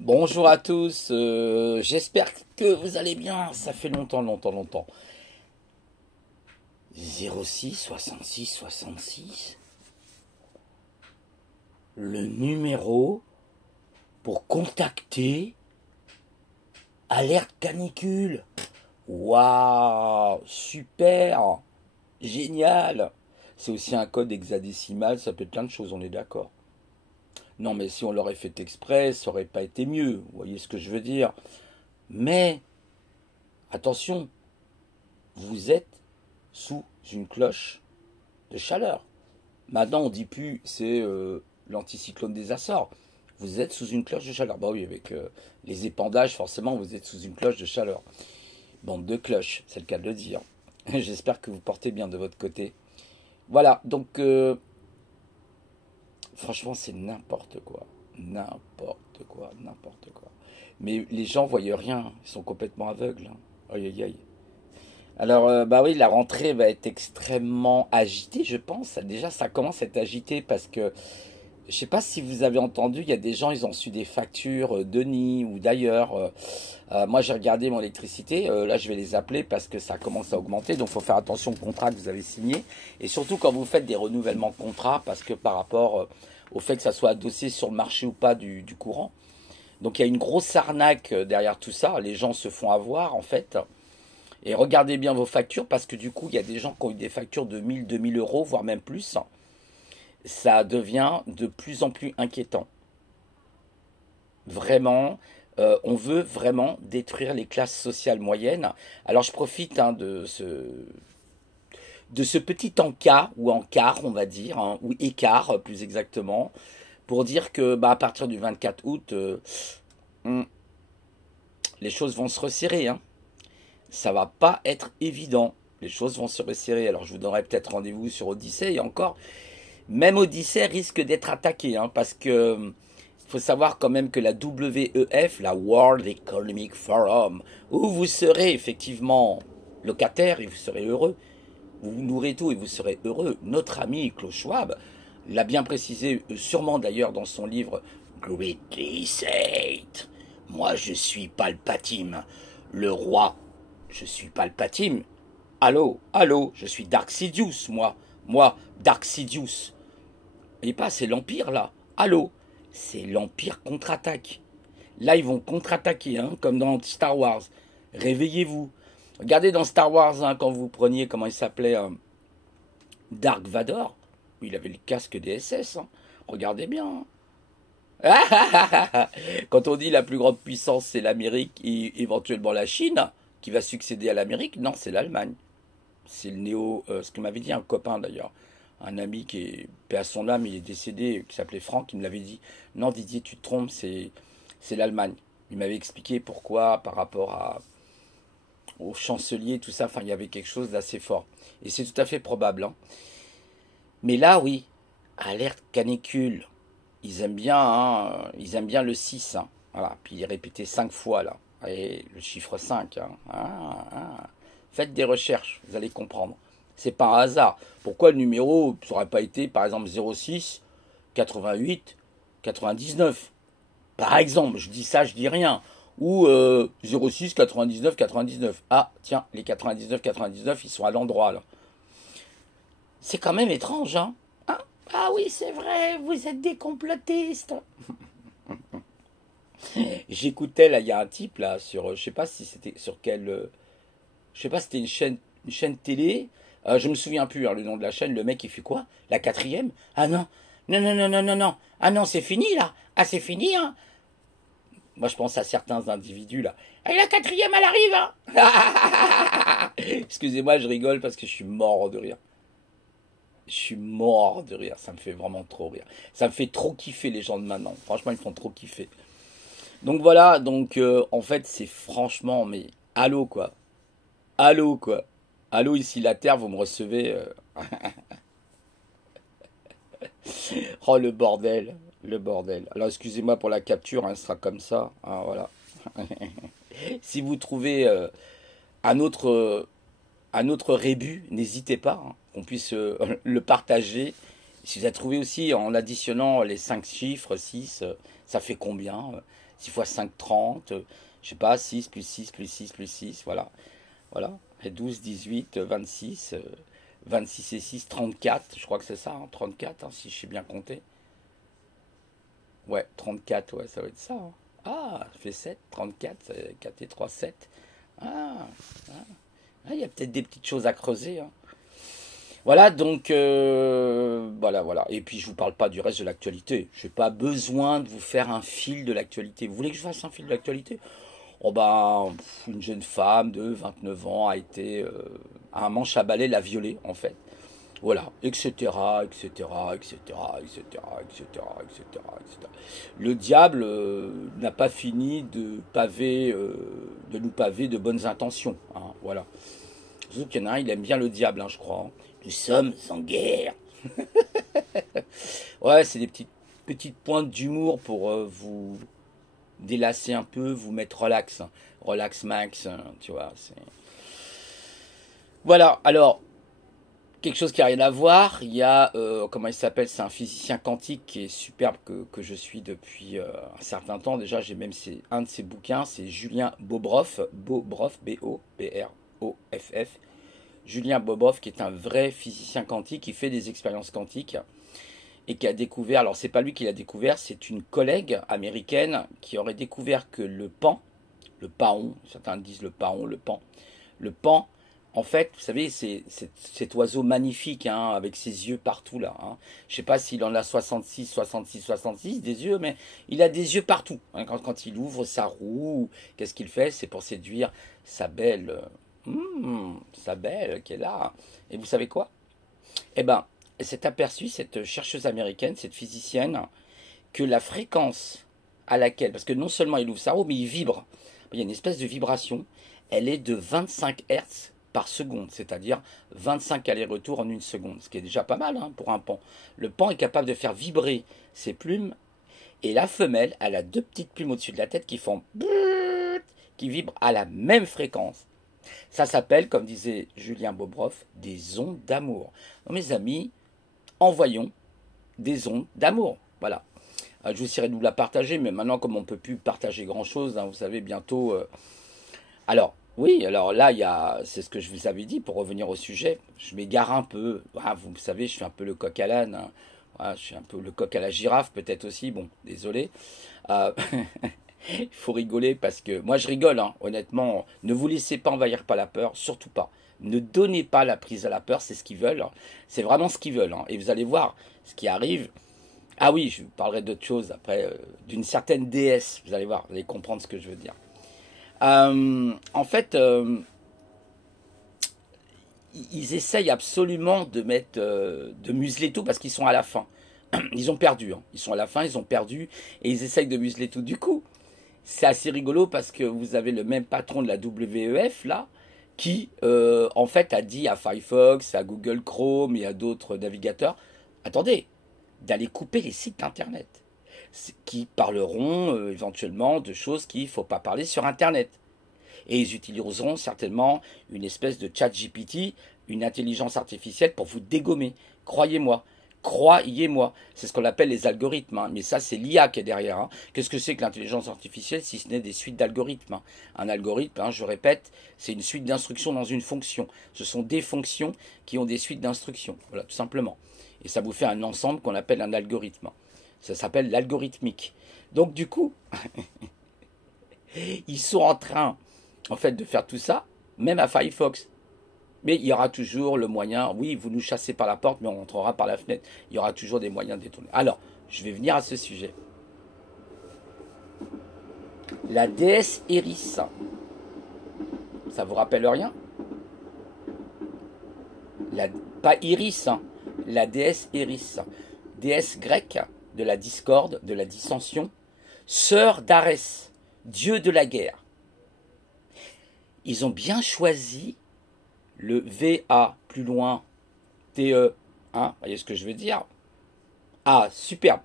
Bonjour à tous, j'espère que vous allez bien, ça fait longtemps. 06 66 66, le numéro pour contacter Alerte Canicule. Waouh, super, génial. C'est aussi un code hexadécimal, ça peut être plein de choses, on est d'accord. Non mais si on l'aurait fait exprès, ça aurait pas été mieux, vous voyez ce que je veux dire. Mais, attention, vous êtes sous une cloche de chaleur. Maintenant, on dit plus c'est l'anticyclone des Açores. Vous êtes sous une cloche de chaleur. Bah oui, avec les épandages, forcément, vous êtes sous une cloche de chaleur. Bande de cloches, c'est le cas de le dire. J'espère que vous portez bien de votre côté. Voilà, donc franchement, c'est n'importe quoi. N'importe quoi, n'importe quoi. Mais les gens voient rien, ils sont complètement aveugles, hein. Aïe aïe aïe. Alors, bah oui, la rentrée va être extrêmement agitée, je pense. Déjà, ça commence à être agité parce que, je sais pas si vous avez entendu, il y a des gens, ils ont reçu des factures de Denis ou d'ailleurs. Moi, j'ai regardé mon électricité. Là, je vais les appeler parce que ça commence à augmenter. Donc, il faut faire attention au contrat que vous avez signé. Et surtout quand vous faites des renouvellements de contrat, parce que par rapport au fait que ça soit adossé sur le marché ou pas du courant. Donc, il y a une grosse arnaque derrière tout ça. Les gens se font avoir, en fait. Et regardez bien vos factures parce que du coup, il y a des gens qui ont eu des factures de 1000, 2000 euros, voire même plus. Ça devient de plus en plus inquiétant. Vraiment, on veut vraiment détruire les classes sociales moyennes. Alors je profite de ce petit encas, ou encart, on va dire, hein, ou écart plus exactement, pour dire que bah, à partir du 24 août, hmm, les choses vont se resserrer, hein. Ça va pas être évident. Les choses vont se resserrer. Alors je vous donnerai peut-être rendez-vous sur Odyssée et encore. Même Odyssée risque d'être attaqué, hein, parce que faut savoir quand même que la WEF, la World Economic Forum, où vous serez effectivement locataire et vous serez heureux, vous vous nourrez tout et vous serez heureux. Notre ami Klaus Schwab l'a bien précisé, sûrement d'ailleurs dans son livre Greatly Said. Moi je suis Palpatine, le roi. Je suis Palpatine. Allô, allô, je suis Dark Sidious, moi. Moi, Dark Sidious. Et pas, c'est l'Empire, là. Allô, c'est l'Empire contre-attaque. Là, ils vont contre-attaquer, hein, comme dans Star Wars. Réveillez-vous. Regardez dans Star Wars, hein, quand vous preniez, comment il s'appelait, Dark Vador. Il avait le casque des SS, hein. Regardez bien, hein. Quand on dit la plus grande puissance, c'est l'Amérique et éventuellement la Chine, qui va succéder à l'Amérique, non, c'est l'Allemagne. C'est le néo, ce que m'avait dit un copain d'ailleurs, un ami qui est, paix à son âme, il est décédé, qui s'appelait Franck, il me l'avait dit. Non Didier, tu te trompes, c'est l'Allemagne. Il m'avait expliqué pourquoi par rapport au chancelier, tout ça, enfin il y avait quelque chose d'assez fort. Et c'est tout à fait probable, hein. Mais là, oui, alerte canicule. Ils aiment bien, hein, ils aiment bien le 6, hein. Voilà, puis il est répété 5 fois là. Et le chiffre 5, hein. Faites des recherches, vous allez comprendre. C'est pas un hasard. Pourquoi le numéro n'aurait pas été, par exemple, 06 88 99? Par exemple, je dis ça, je dis rien. Ou 06 99 99. Ah, tiens, les 99 99, ils sont à l'endroit là. C'est quand même étrange, hein? Hein. Ah oui, c'est vrai, vous êtes des complotistes. J'écoutais là, il y a un type là sur, je sais pas si c'était sur quel, je sais pas, si c'était une chaîne télé. Je me souviens plus, hein, le nom de la chaîne. Le mec, il fait quoi? La quatrième? Ah non, non, non, non, non, non, non. Ah non, c'est fini là. Ah, c'est fini, hein. Moi, je pense à certains individus là. Ah, la quatrième, elle arrive, hein. Excusez-moi, je rigole parce que je suis mort de rire. Je suis mort de rire. Ça me fait vraiment trop rire. Ça me fait trop kiffer les gens de maintenant. Franchement, ils me font trop kiffer. Donc voilà, donc en fait, c'est franchement, mais allô quoi. Allô quoi. Allô, ici la Terre, vous me recevez. Oh le bordel, le bordel. Alors excusez-moi pour la capture, hein, ce sera comme ça, hein, voilà. Si vous trouvez un autre un autre rébut, n'hésitez pas, hein, qu'on puisse le partager. Si vous avez trouvé aussi, en additionnant les 5 chiffres, 6, ça fait combien? 6 fois 5, 30. Je sais pas, 6 plus 6 plus 6 plus 6, voilà. Voilà. Et 12, 18, 26. 26 et 6, 34. Je crois que c'est ça, hein, 34, hein, si je sais bien compter. Ouais, 34, ouais, ça va être ça, hein. Ah, ça fait 7, 34, 4 et 3, 7. Ah, ah, ah, il y a peut-être des petites choses à creuser, hein. Voilà, donc, voilà, voilà. Et puis, je vous parle pas du reste de l'actualité. Je n'ai pas besoin de vous faire un fil de l'actualité. Vous voulez que je fasse un fil de l'actualité? Oh ben, une jeune femme de 29 ans a été, à un manche à balai l'a violée, en fait. Voilà, etc., etc., etc., etc., etc., etc., etc. Le diable n'a pas fini de paver, de nous paver de bonnes intentions, hein, voilà. Surtout qu'il y en a un, il aime bien le diable, hein, je crois, hein. Nous sommes en guerre. Ouais, c'est des petites pointes d'humour pour vous délasser un peu, vous mettre relax, hein. Relax max, hein, tu vois. Voilà, alors, quelque chose qui n'a rien à voir, il y a, comment il s'appelle, c'est un physicien quantique qui est superbe que je suis depuis un certain temps. Déjà, j'ai même un de ses bouquins, c'est Julien Bobroff, B-R-O-F-F. Julien Bobroff, qui est un vrai physicien quantique, qui fait des expériences quantiques et qui a découvert, alors c'est pas lui qui l'a découvert, c'est une collègue américaine qui aurait découvert que le paon, certains disent le paon, le pan, en fait, vous savez, c'est cet oiseau magnifique, hein, avec ses yeux partout là, hein. Je sais pas s'il en a 66, 66, 66 des yeux, mais il a des yeux partout, hein. Quand il ouvre sa roue, qu'est-ce qu'il fait? C'est pour séduire sa belle, sa belle qui est là. Et vous savez quoi? Eh ben, elle s'est aperçue, cette chercheuse américaine, cette physicienne, que la fréquence à laquelle, parce que non seulement il ouvre sa roue, mais il vibre. Il y a une espèce de vibration. Elle est de 25 Hertz par seconde, c'est-à-dire 25 allers-retours en une seconde, ce qui est déjà pas mal, hein, pour un pan. Le pan est capable de faire vibrer ses plumes, et la femelle, elle a deux petites plumes au-dessus de la tête qui font qui vibrent à la même fréquence. Ça s'appelle, comme disait Julien Bobroff, des ondes d'amour. Donc, mes amis, envoyons des ondes d'amour. Voilà. Je vous essaierai de vous la partager, mais maintenant, comme on ne peut plus partager grand-chose, hein, vous savez, bientôt... Alors, oui, alors là, c'est ce que je vous avais dit, pour revenir au sujet, je m'égare un peu. Ah, vous savez, je suis un peu le coq à l'âne, hein. Ah, je suis un peu le coq à la girafe, peut-être aussi, bon, désolé. Euh, il faut rigoler parce que moi je rigole, hein, honnêtement. Ne vous laissez pas envahir par la peur, surtout pas. Ne donnez pas la prise à la peur, c'est ce qu'ils veulent. C'est vraiment ce qu'ils veulent, hein. Et vous allez voir ce qui arrive. Ah oui, je vous parlerai d'autre chose après, d'une certaine déesse. Vous allez voir, vous allez comprendre ce que je veux dire. En fait, ils essayent absolument de mettre, de museler tout parce qu'ils sont à la fin. Ils ont perdu, hein. Ils sont à la fin, ils ont perdu et ils essayent de museler tout. Du coup, c'est assez rigolo parce que vous avez le même patron de la WEF là qui en fait a dit à Firefox, à Google Chrome et à d'autres navigateurs, attendez, d'aller couper les sites internet qui parleront éventuellement de choses qu'il ne faut pas parler sur internet. Et ils utiliseront certainement une espèce de chat GPT, une intelligence artificielle pour vous dégommer. Croyez-moi. Croyez-moi, c'est ce qu'on appelle les algorithmes, hein. Mais ça, c'est l'IA qui est derrière, hein. Qu'est-ce que c'est que l'intelligence artificielle si ce n'est des suites d'algorithmes, hein? Un algorithme, hein, je répète, c'est une suite d'instructions dans une fonction. Ce sont des fonctions qui ont des suites d'instructions, voilà, tout simplement. Et ça vous fait un ensemble qu'on appelle un algorithme. Ça s'appelle l'algorithmique. Donc du coup, ils sont en train, en fait, de faire tout ça, même à Firefox. Mais il y aura toujours le moyen, oui, vous nous chassez par la porte, mais on rentrera par la fenêtre. Il y aura toujours des moyens de détourner. Alors, je vais venir à ce sujet. La déesse Eris, ça vous rappelle rien? la, Pas Iris, hein, la déesse Eris, déesse grecque de la discorde, de la dissension, sœur d'Arès, dieu de la guerre. Ils ont bien choisi le VA plus loin, TE, hein, vous voyez ce que je veux dire? Ah, superbe,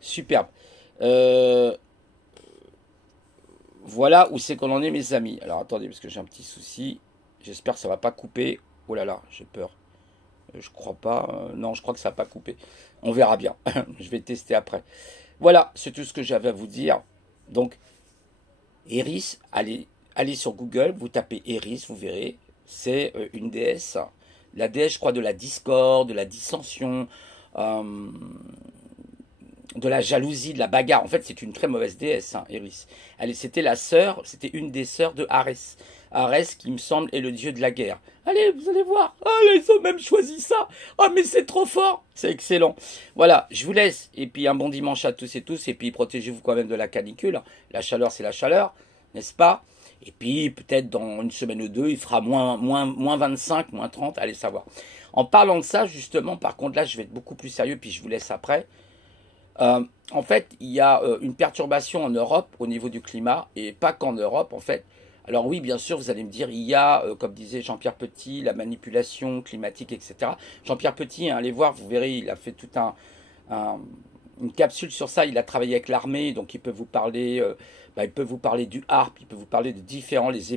superbe. Euh, voilà où c'est qu'on en est, mes amis. Alors attendez, parce que j'ai un petit souci. J'espère que ça va pas couper. Oh là là, j'ai peur. Je crois pas. Non, je crois que ça n'a pas coupé. On verra bien. Je vais tester après. Voilà, c'est tout ce que j'avais à vous dire. Donc, Eris, allez sur Google, vous tapez Eris, vous verrez. C'est une déesse. La déesse, je crois, de la discorde, de la dissension, euh, de la jalousie, de la bagarre. En fait, c'est une très mauvaise déesse, hein, Eris. C'était la sœur, c'était une des sœurs de Arès. Arès, qui me semble, est le dieu de la guerre. Allez, vous allez voir. Ah, ils ont même choisi ça. Ah, mais c'est trop fort. C'est excellent. Voilà, je vous laisse. Et puis, un bon dimanche à tous et tous. Et puis, protégez-vous quand même de la canicule. La chaleur, c'est la chaleur, n'est-ce pas? Et puis, peut-être dans une semaine ou deux, il fera moins 25, moins 30. Allez savoir. En parlant de ça, justement, par contre, là, je vais être beaucoup plus sérieux. Puis, je vous laisse après. En fait, il y a une perturbation en Europe au niveau du climat, et pas qu'en Europe, en fait. Alors oui, bien sûr, vous allez me dire, il y a, comme disait Jean-Pierre Petit, la manipulation climatique, etc. Jean-Pierre Petit, hein, allez voir, vous verrez, il a fait tout un, une capsule sur ça. Il a travaillé avec l'armée, donc il peut vous parler, il peut vous parler du harpe, il peut vous parler de différents, les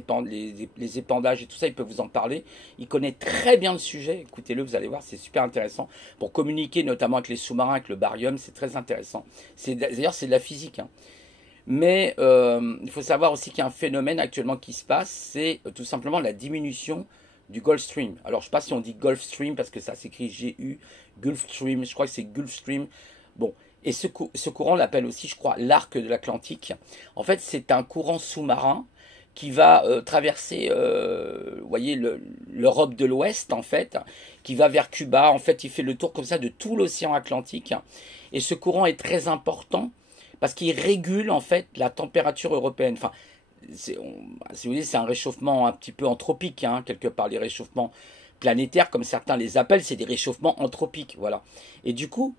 épandages et tout ça, il peut vous en parler. Il connaît très bien le sujet, écoutez-le, vous allez voir, c'est super intéressant. Pour communiquer notamment avec les sous-marins, avec le barium, c'est très intéressant. D'ailleurs, c'est de la physique, hein. Mais il faut savoir aussi qu'il y a un phénomène actuellement qui se passe, c'est tout simplement la diminution du Gulf Stream. Alors je ne sais pas si on dit Gulf Stream parce que ça s'écrit G-U, Gulf Stream, je crois que c'est Gulf Stream. Bon, et ce courant, on l'appelle aussi, je crois, l'arc de l'Atlantique. En fait, c'est un courant sous-marin qui va traverser, vous voyez, l'Europe de l'Ouest, en fait, qui va vers Cuba. En fait, il fait le tour comme ça de tout l'océan Atlantique. Et ce courant est très important parce qu'il régule en fait la température européenne. Enfin, si vous voulez, c'est un réchauffement un petit peu anthropique, hein, quelque part. Les réchauffements planétaires, comme certains les appellent, c'est des réchauffements anthropiques, voilà. Et du coup,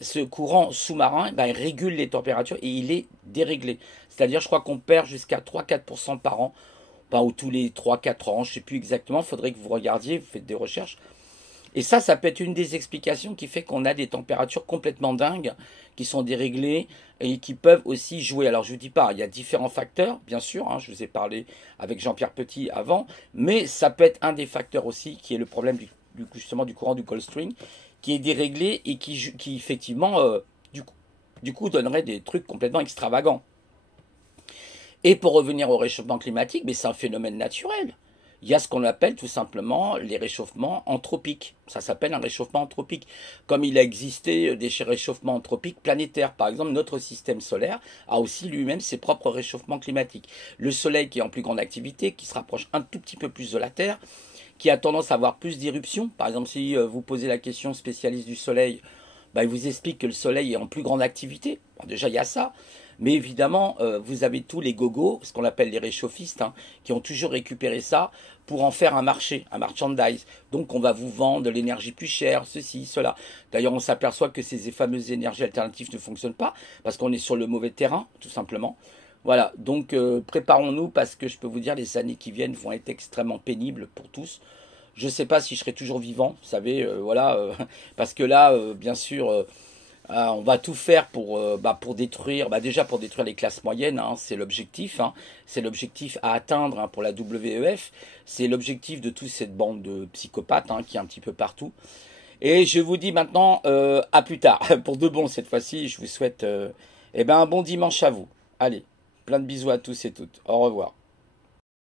ce courant sous-marin, il régule les températures et il est déréglé. C'est-à-dire, je crois qu'on perd jusqu'à 3-4% par an, pas ou tous les 3-4 ans, je ne sais plus exactement, il faudrait que vous regardiez, vous faites des recherches. Et ça peut être une des explications qui fait qu'on a des températures complètement dingues, qui sont déréglées et qui peuvent aussi jouer. Alors je ne vous dis pas, il y a différents facteurs, bien sûr, hein, je vous ai parlé avec Jean-Pierre Petit avant, mais ça peut être un des facteurs aussi qui est le problème justement du courant du Gulf Stream, qui est déréglé et qui effectivement, du coup, donnerait des trucs complètement extravagants. Et pour revenir au réchauffement climatique, mais c'est un phénomène naturel. Il y a ce qu'on appelle tout simplement les réchauffements anthropiques. Ça s'appelle un réchauffement anthropique. Comme il a existé des réchauffements anthropiques planétaires. Par exemple, notre système solaire a aussi lui-même ses propres réchauffements climatiques. Le Soleil qui est en plus grande activité, qui se rapproche un tout petit peu plus de la Terre, qui a tendance à avoir plus d'éruptions. Par exemple, si vous posez la question spécialiste du Soleil, il vous explique que le Soleil est en plus grande activité. Bon, déjà, il y a ça. Mais évidemment, vous avez tous les gogos, ce qu'on appelle les réchauffistes, hein, qui ont toujours récupéré ça pour en faire un marché, un merchandise. Donc on va vous vendre de l'énergie plus chère, ceci, cela. D'ailleurs, on s'aperçoit que ces fameuses énergies alternatives ne fonctionnent pas, parce qu'on est sur le mauvais terrain, tout simplement. Voilà, donc préparons-nous, parce que je peux vous dire, les années qui viennent vont être extrêmement pénibles pour tous. Je ne sais pas si je serai toujours vivant, vous savez, voilà, parce que là, bien sûr... on va tout faire pour détruire, déjà pour détruire les classes moyennes, hein, c'est l'objectif, hein, c'est l'objectif à atteindre, hein, pour la WEF, c'est l'objectif de toute cette bande de psychopathes, hein, qui est un petit peu partout. Et je vous dis maintenant à plus tard, pour de bon cette fois-ci, je vous souhaite un bon dimanche à vous. Allez, plein de bisous à tous et toutes, au revoir.